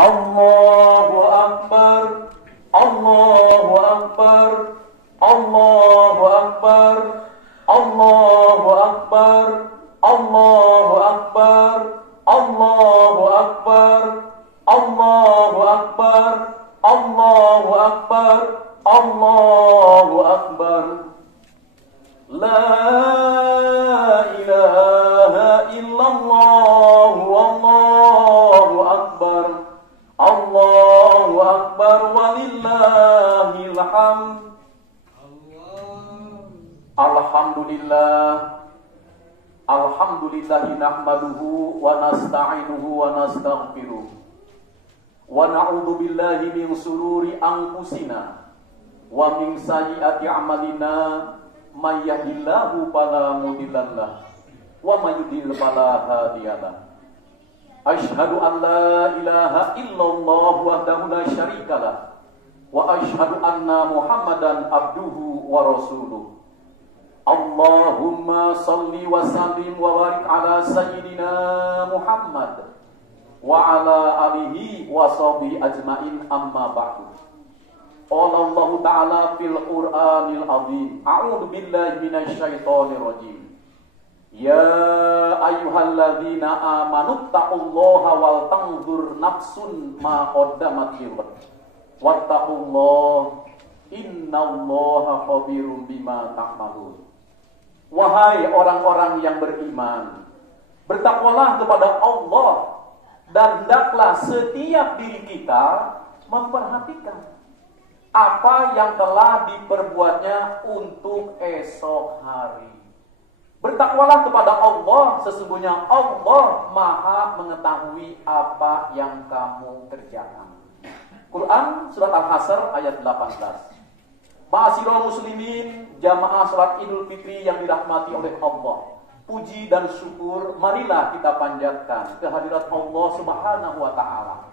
Allahu Akbar, Allahu Akbar, Allahu Akbar, Allahu Akbar, Allahu Akbar, Allahu Akbar, Allahu Akbar, Allahu Akbar, Allahu Akbar. La ilaha illallah, wallahu akbar, Allahu akbar, walillahil hamd. Alhamdulillah, alhamdulillahi nahmaduhu wa nasta'inuhu wa nastaghfiruh wa na'udzu billahi min sururi anfusina wa min sayyiati a'malina. May yahdihillahu fala mudhillalah wa may yudhlil fala hadiyalah. Asyhadu an la ilaha illallah wahdahu la syarikalah wa asyhadu anna Muhammadan abduhu wa rasuluh. Allahumma shalli wa sallim wa barik ala sayyidina Muhammad wa ala alihi wa sahbihi ajmain, amma ba'du. Qala Allah Ta'ala fil Qur'anil Azim. A'udzu billahi minasy syaithanir rajim. Ya ayyuhalladzina amanu taqullaha wal tanzur nafsun ma qaddamat lighad. Wattaqullaha innallaha khabirum bima ta'malun. Wahai orang-orang yang beriman, bertakwalah kepada Allah dan hendaklah setiap diri kita memperhatikan apa yang telah diperbuatnya untuk esok hari. Bertakwalah kepada Allah, sesungguhnya Allah Maha mengetahui apa yang kamu kerjakan. Quran Surat Al-Hasr ayat 18. Ma'asyiral muslimin, jamaah salat Idul Fitri yang dirahmati oleh Allah, puji dan syukur marilah kita panjatkan kehadirat Allah Subhanahu wa Ta'ala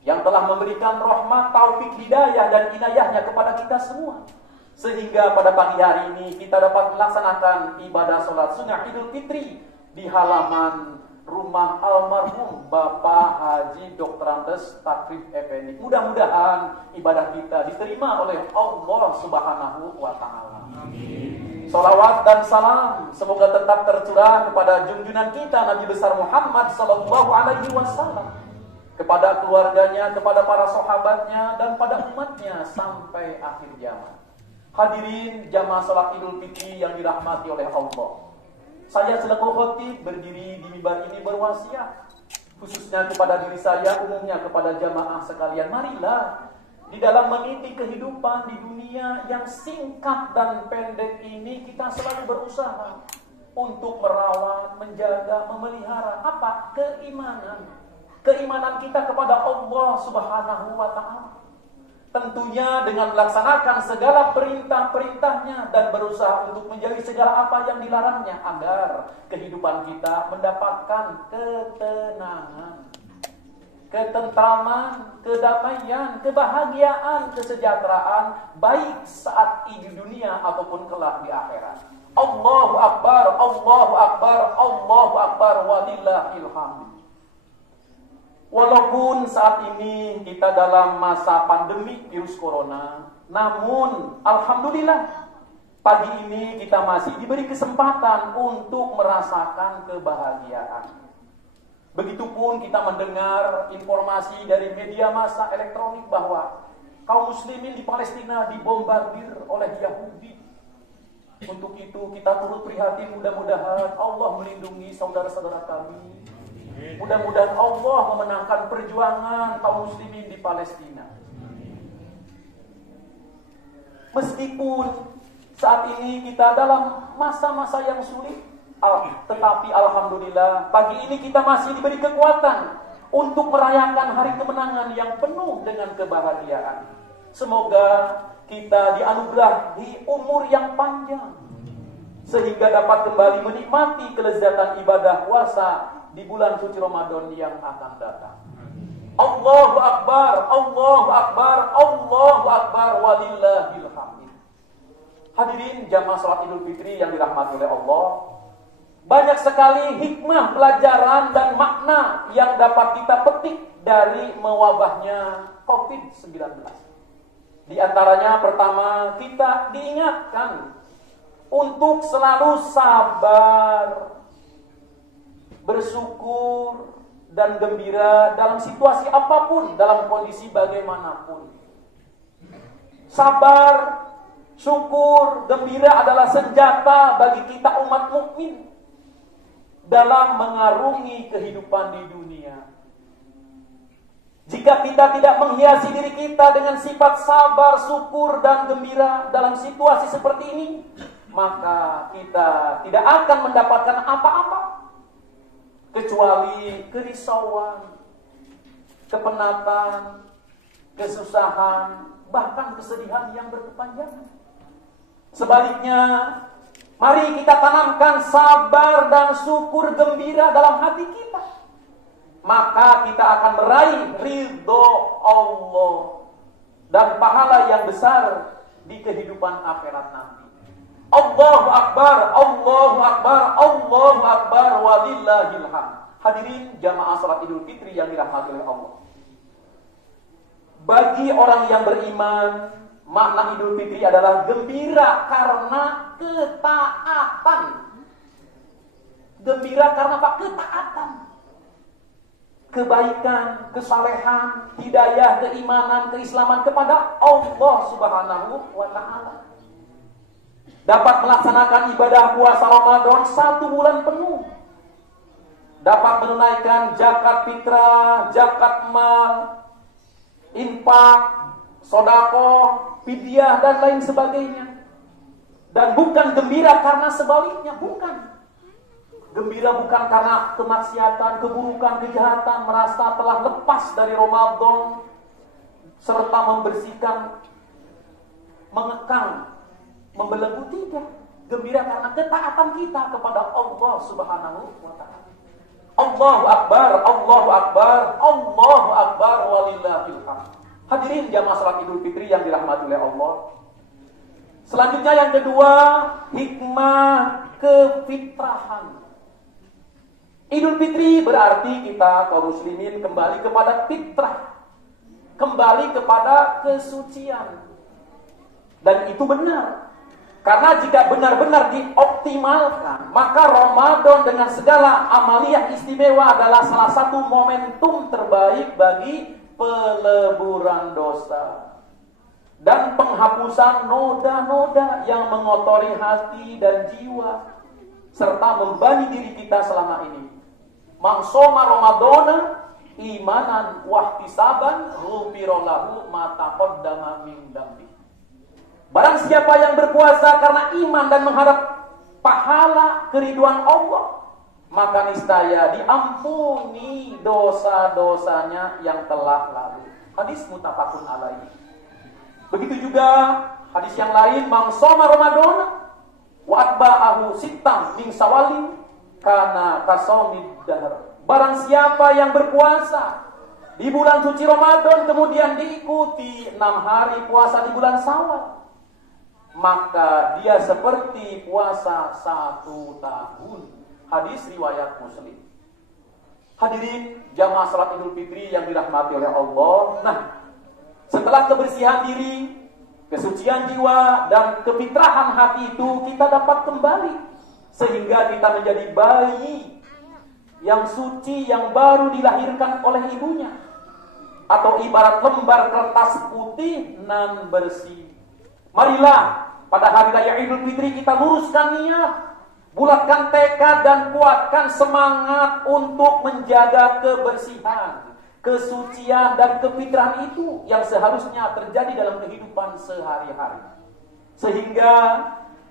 yang telah memberikan rahmat, taufik, hidayah dan inayahnya kepada kita semua, sehingga pada pagi hari ini kita dapat melaksanakan ibadah sholat sunnah Idul Fitri di halaman rumah almarhum Bapak Haji Dr. Andes Takrif Effendi. Mudah-mudahan ibadah kita diterima oleh Allah Subhanahu wa Ta'ala. Salawat dan salam semoga tetap tercurah kepada junjungan kita Nabi besar Muhammad sallallahu alaihi wasallam, kepada keluarganya, kepada para sahabatnya, dan pada umatnya sampai akhir zaman. Hadirin jamaah salat Idul Fitri yang dirahmati oleh Allah, saya selaku khatib berdiri di mimbar ini berwasiat, khususnya kepada diri saya, umumnya kepada jamaah sekalian. Marilah di dalam meniti kehidupan di dunia yang singkat dan pendek ini, kita selalu berusaha untuk merawat, menjaga, memelihara apa? Keimanan kita kepada Allah Subhanahu wa Ta'ala. Tentunya dengan melaksanakan segala perintah-perintahnya dan berusaha untuk menjauhi segala apa yang dilarangnya, agar kehidupan kita mendapatkan ketenangan, ketentraman, kedamaian, kebahagiaan, kesejahteraan, baik saat di dunia ataupun kelak di akhirat. Allahu Akbar, Allahu Akbar, Allahu Akbar, walillahil hamd. Walaupun saat ini kita dalam masa pandemi virus corona, namun alhamdulillah pagi ini kita masih diberi kesempatan untuk merasakan kebahagiaan. Begitupun kita mendengar informasi dari media massa elektronik bahwa kaum muslimin di Palestina dibombardir oleh Yahudi. Untuk itu kita turut prihatin, mudah-mudahan Allah melindungi saudara-saudara kami. Mudah-mudahan Allah memenangkan perjuangan kaum muslimin di Palestina. Meskipun saat ini kita dalam masa-masa yang sulit, tetapi alhamdulillah pagi ini kita masih diberi kekuatan untuk merayakan hari kemenangan yang penuh dengan kebahagiaan. Semoga kita dianugerahi umur yang panjang, sehingga dapat kembali menikmati kelezatan ibadah puasa di bulan suci Ramadan yang akan datang. Allahu Akbar, Allahu Akbar, Allahu Akbar, walillahil hamd. Hadirin jamaah salat Idul Fitri yang dirahmati oleh Allah, Banyak sekali hikmah, pelajaran, dan makna yang dapat kita petik dari mewabahnya COVID-19. Di antaranya pertama, kita diingatkan untuk selalu sabar, bersyukur, dan gembira dalam situasi apapun, dalam kondisi bagaimanapun. Sabar, syukur, gembira adalah senjata bagi kita umat mukmin dalam mengarungi kehidupan di dunia. Jika kita tidak menghiasi diri kita dengan sifat sabar, syukur, dan gembira dalam situasi seperti ini, maka kita tidak akan mendapatkan apa-apa kecuali kerisauan, kepenatan, kesusahan, bahkan kesedihan yang berkepanjangan. Sebaliknya, mari kita tanamkan sabar dan syukur gembira dalam hati kita. Maka kita akan meraih ridho Allah dan pahala yang besar di kehidupan akhirat nanti. Allahu Akbar, Allahu Akbar, Allahu Akbar, walillahil hamd. Hadirin jamaah salat Idul Fitri yang dirahmati oleh Allah. Bagi orang yang beriman, makna Idul Fitri adalah gembira karena ketaatan. Gembira karena apa? Ketaatan. Kebaikan, kesalehan, hidayah, keimanan, keislaman kepada Allah Subhanahu wa Ta'ala. Dapat melaksanakan ibadah puasa Ramadan 1 bulan penuh. Dapat menunaikan zakat fitrah, zakat mal, infak, sedekah, fidyah, dan lain sebagainya. Dan bukan gembira karena sebaliknya, bukan. Gembira bukan karena kemaksiatan, keburukan, kejahatan, merasa telah lepas dari Ramadan, serta membersihkan, mengekang, membelenggu, tidak. Gembira karena ketaatan kita kepada Allah Subhanahu wa Ta'ala. Allahu Akbar, Allahu Akbar, Allahu Akbar, walillahil hamd. Hadirin jamaah salat Idul Fitri yang dirahmati oleh Allah. Selanjutnya yang kedua, hikmah kefitrahan. Idul Fitri berarti kita kaum muslimin kembali kepada fitrah, kembali kepada kesucian. Dan itu benar. Karena jika benar-benar dioptimalkan, maka Ramadan dengan segala amaliyah istimewa adalah salah satu momentum terbaik bagi peleburan dosa dan penghapusan noda-noda yang mengotori hati dan jiwa, serta membani diri kita selama ini. Man shoma Ramadana imanan wahtisaban ghufira lahu ma taqaddama min dzambi. Barang siapa yang berpuasa karena iman dan mengharap pahala keriduan Allah, maka niscaya diampuni dosa-dosanya yang telah lalu. Hadis muttafaqun alaihi. Begitu juga hadis yang lain, man shoma Ramadana wa atba'ahu sittan min sawalin kana kasomid dahr. Barang siapa yang berpuasa di bulan suci Ramadan kemudian diikuti 6 hari puasa di bulan Syawal, maka dia seperti puasa 1 tahun. Hadis riwayat Muslim. Hadirin jamaah salat Idul Fitri yang dirahmati oleh Allah. Nah, setelah kebersihan diri, kesucian jiwa, dan kefitrahan hati itu kita dapat kembali sehingga kita menjadi bayi yang suci yang baru dilahirkan oleh ibunya, atau ibarat lembar kertas putih nan bersih. Marilah pada hari raya Idul Fitri kita luruskan niat, bulatkan tekad, dan kuatkan semangat untuk menjaga kebersihan, kesucian, dan kefitrahan itu yang seharusnya terjadi dalam kehidupan sehari-hari. Sehingga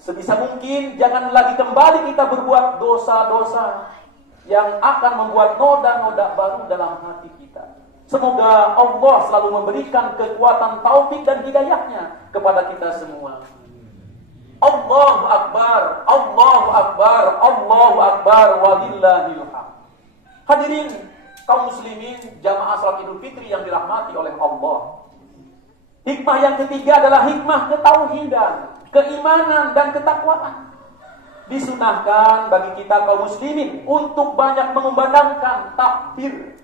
sebisa mungkin jangan lagi kembali kita berbuat dosa-dosa yang akan membuat noda-noda baru dalam hati kita. Semoga Allah selalu memberikan kekuatan taufik dan hidayahnya kepada kita semua. Allahu Akbar, Allahu Akbar, Allahu Akbar, walillahil hamd. Hadirin kaum muslimin jamaah salat Idul Fitri yang dirahmati oleh Allah. Hikmah yang ketiga adalah hikmah ketauhidan, keimanan, dan ketakwaan. disunahkan bagi kita kaum muslimin untuk banyak mengumandangkan takbir,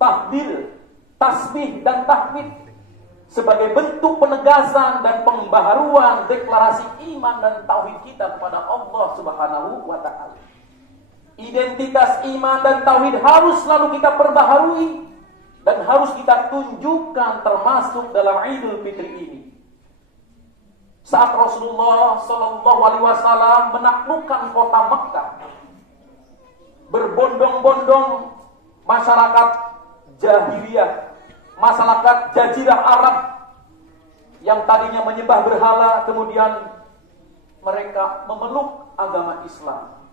tahmid, tasbih dan tahmid sebagai bentuk penegasan dan pembaharuan deklarasi iman dan tauhid kita kepada Allah Subhanahu wa taala. Identitas iman dan tauhid harus selalu kita perbaharui dan harus kita tunjukkan termasuk dalam Idul Fitri ini. Saat Rasulullah Shallallahu Alaihi Wasallam menaklukkan kota Mekkah, berbondong-bondong masyarakat jahiliyah, masyarakat jazirah Arab yang tadinya menyembah berhala, kemudian mereka memeluk agama Islam,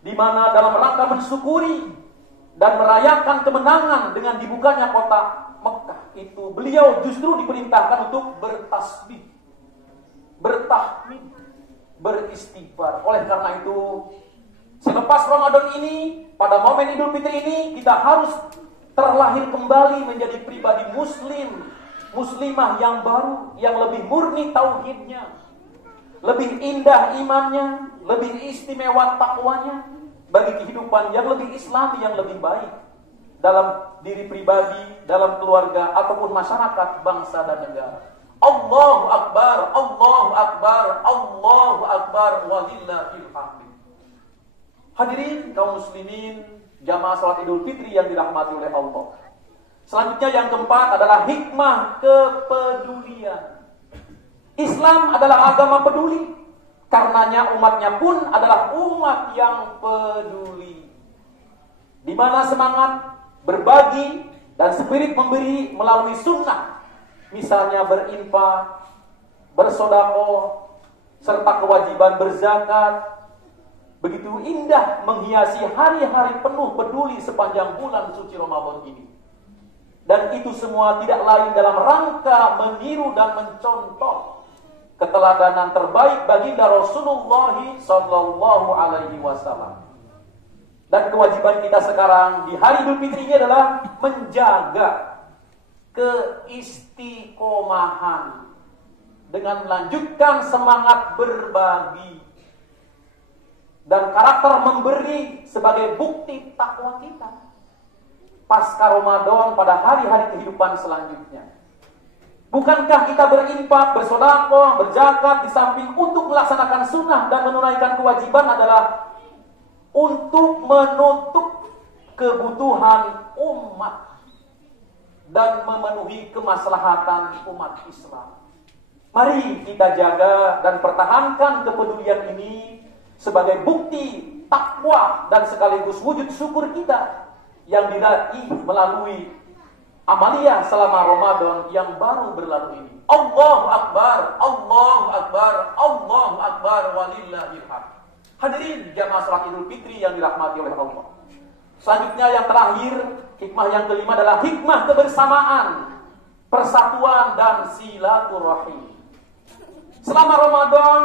di mana dalam rangka mensyukuri dan merayakan kemenangan dengan dibukanya kota Mekkah itu, beliau justru diperintahkan untuk bertasbih, bertahmid, beristighfar. Oleh karena itu, selepas Ramadan ini, pada momen Idul Fitri ini, kita harus terlahir kembali menjadi pribadi muslim, muslimah yang baru, yang lebih murni tauhidnya, lebih indah imannya, lebih istimewa takwanya, bagi kehidupan yang lebih islami, yang lebih baik dalam diri pribadi, dalam keluarga, ataupun masyarakat, bangsa dan negara. Allahu Akbar, Allahu Akbar, Allahu Akbar, walillahil hamd. Hadirin kaum muslimin, jamaah salat Idul Fitri yang dirahmati oleh Allah. Selanjutnya yang keempat adalah hikmah kepedulian. Islam adalah agama peduli, karenanya umatnya pun adalah umat yang peduli, di mana semangat berbagi dan spirit memberi melalui sunnah, misalnya berinfak, bersedekah, serta kewajiban berzakat, begitu indah menghiasi hari-hari penuh peduli sepanjang bulan suci Ramadan ini. Dan itu semua tidak lain dalam rangka meniru dan mencontoh keteladanan terbaik baginda Rasulullah Sallallahu Alaihi Wasallam. Dan kewajiban kita sekarang di hari Idul Fitri ini adalah menjaga keistiqomahan dengan melanjutkan semangat berbagi dan karakter memberi sebagai bukti takwa kita pasca Ramadan pada hari-hari kehidupan selanjutnya. Bukankah kita berinfak, bersedekah, berzakat di samping untuk melaksanakan sunnah dan menunaikan kewajiban adalah untuk menutup kebutuhan umat dan memenuhi kemaslahatan umat Islam. Mari kita jaga dan pertahankan kepedulian ini sebagai bukti takwa dan sekaligus wujud syukur kita yang diraih melalui amalia selama Ramadan yang baru berlalu ini. Allahu Akbar, Allahu Akbar, Allahu Akbar, walillahil hamd. Hadirin jamaah salat Idul Fitri yang dirahmati oleh Allah. Selanjutnya yang terakhir, hikmah yang kelima adalah hikmah kebersamaan, persatuan dan silaturahim. Selama Ramadan,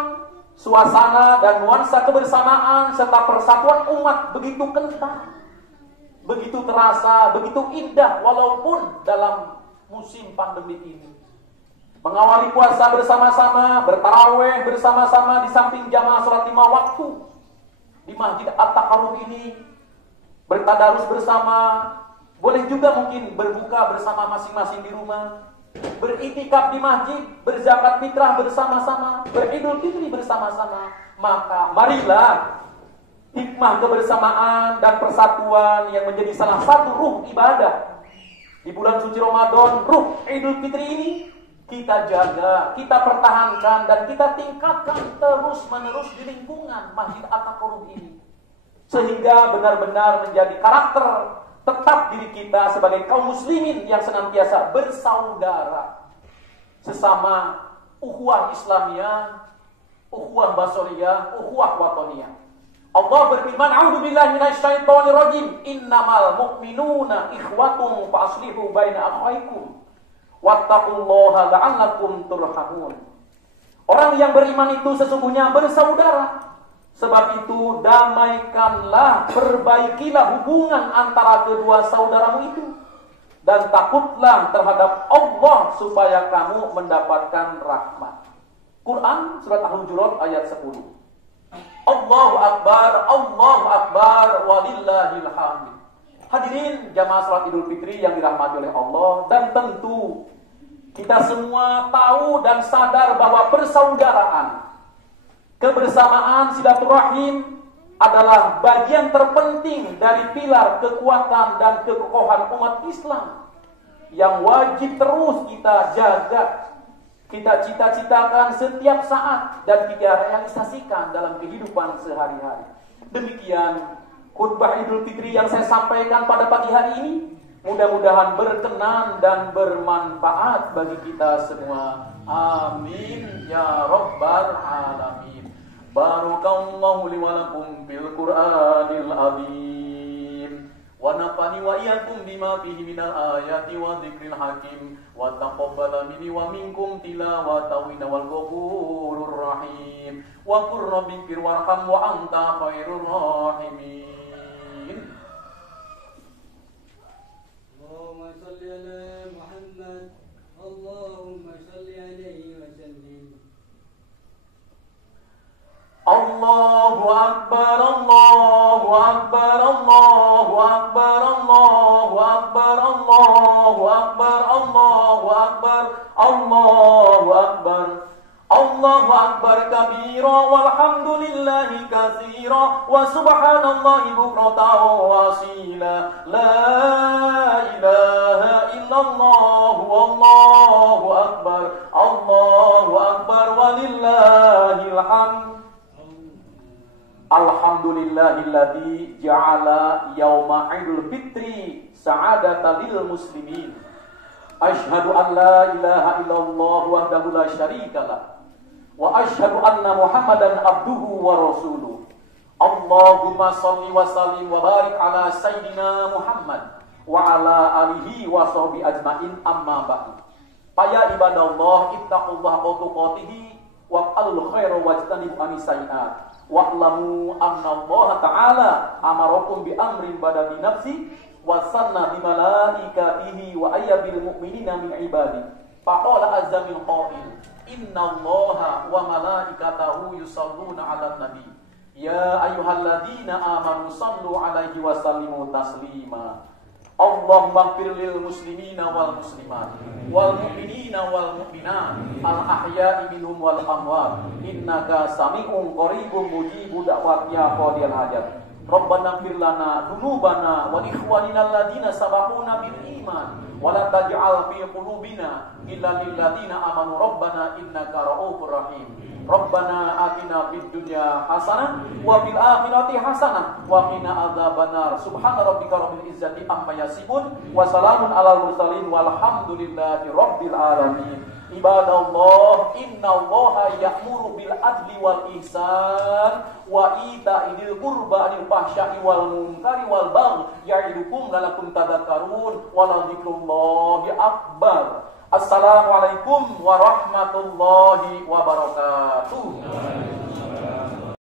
suasana dan nuansa kebersamaan serta persatuan umat begitu kental, begitu terasa, begitu indah walaupun dalam musim pandemi ini. Mengawali puasa bersama-sama, bertarawih bersama-sama di samping jamaah salat 5 waktu di Masjid At-Taqarrub ini, bertadarus bersama, boleh juga mungkin berbuka bersama masing-masing di rumah, beriktikaf di masjid, berzakat fitrah bersama-sama, beridul fitri bersama-sama. Maka marilah hikmah kebersamaan dan persatuan yang menjadi salah satu ruh ibadah di bulan suci Ramadan, ruh Idul Fitri ini kita jaga, kita pertahankan dan kita tingkatkan terus-menerus di lingkungan Masjid At-Taqarrub ini, sehingga benar-benar menjadi karakter tetap diri kita sebagai kaum muslimin yang senantiasa bersaudara sesama, ukhuwah Islamiyah, ukhuwah basoriyah, ukhuwah watoniyah. Allah berfirman, "A'udzubillahi minasyaitonir rajim. Innamal mu'minuna ikhwatun fa aslihu baina akhawaykum. Wattaqullaha la'allakum turhamun." Orang yang beriman itu sesungguhnya bersaudara. Sebab itu damaikanlah, perbaikilah hubungan antara kedua saudaramu itu, dan takutlah terhadap Allah supaya kamu mendapatkan rahmat. Quran surat Al-Hujurat ayat 10. Allahu Akbar, walillahil hamd. Hadirin jamaah salat Idul Fitri yang dirahmati oleh Allah, dan tentu kita semua tahu dan sadar bahwa persaudaraan, kebersamaan, silaturahim adalah bagian terpenting dari pilar kekuatan dan kekokohan umat Islam yang wajib terus kita jaga, kita cita-citakan setiap saat dan kita realisasikan dalam kehidupan sehari-hari. Demikian khutbah Idul Fitri yang saya sampaikan pada pagi hari ini, mudah-mudahan berkenan dan bermanfaat bagi kita semua. Amin ya rabbal alamin. Barakallahu li wa lakum bil Qur'anil azim. Wa nafani wa iyyakum bima fihi minal ayati wa dzikril hakim. Wa taqabbala minni wa minkum tilawatahu wal ghafurur rahim. Wa qur rabbighfir warham wa anta khairur rahimin. Allahumma shalli ala Muhammad. Allahumma shalli alaihi wa sallim. Allahu Akbar, Allahu Akbar, Allahu Akbar, Allahu Akbar, Allahu Akbar, Allahu Akbar, Allahu Akbar. Allahu Akbar kabira walhamdulillahi katsira wa subhanallahi bukratan wa asila. La ilaha illallah wallahu akbar. Allahu Akbar walillahil hamd. Alhamdulillahilladzi ja'ala yauma Idul Fitri sa'adatan lil muslimin. Asyhadu an la ilaha illallah wahdahu la syarikalah wa asyhadu anna Muhammadan abduhu wa rasuluh. Allahumma shalli wa sallim wa barik ala sayyidina Muhammad wa ala alihi wa sahbihi ajmain, amma ba'du. Para ibadallah, ittaqullaha haqqa tuqatih wa al khairu wajtanibu anisaiat. Wa'lamu anna Allah ta'ala amarakum bi amrin bada bi nafsi wa sanna bi malaikatihi wa ayyabil mu'minina min ibadi. Faqala azza min qail, inna Allaha wa malaikatahu yusalluna 'alan nabi. Ya ayyuhalladzina amanu sallu 'alaihi wa sallimu taslima. Allahumma ighfir lil muslimina wal muslimat wal mu'minina wal mu'minat al ahya'i minhum wal amwat innaka sami'un qaribun mujibud da'wat ya qadiyal hajat. Rabbana ighfir lana dzunubana wa ikhwanina alladziina sabaquna bil iman wa la taj'al fi qulubina illa lil ladzina amanu rabbana innaka ra'ufur rahim. Rabbana atina fid dunya hasanah wa fil akhirati hasanah wa qina adzabannar. Subhana rabbika rabbil izzati amma yasifun wa salamun alal mursalin walhamdulillahi rabbil alamin. Ibadallah, innallaha ya'muru bil adli wal ihsan wa ita'i dzil qurba wal fahsya'i wal munkari wal baghi ya'idukum la'allakum tadhakkarun wa la dzikrullahi akbar. Assalamualaikum warahmatullahi wabarakatuh.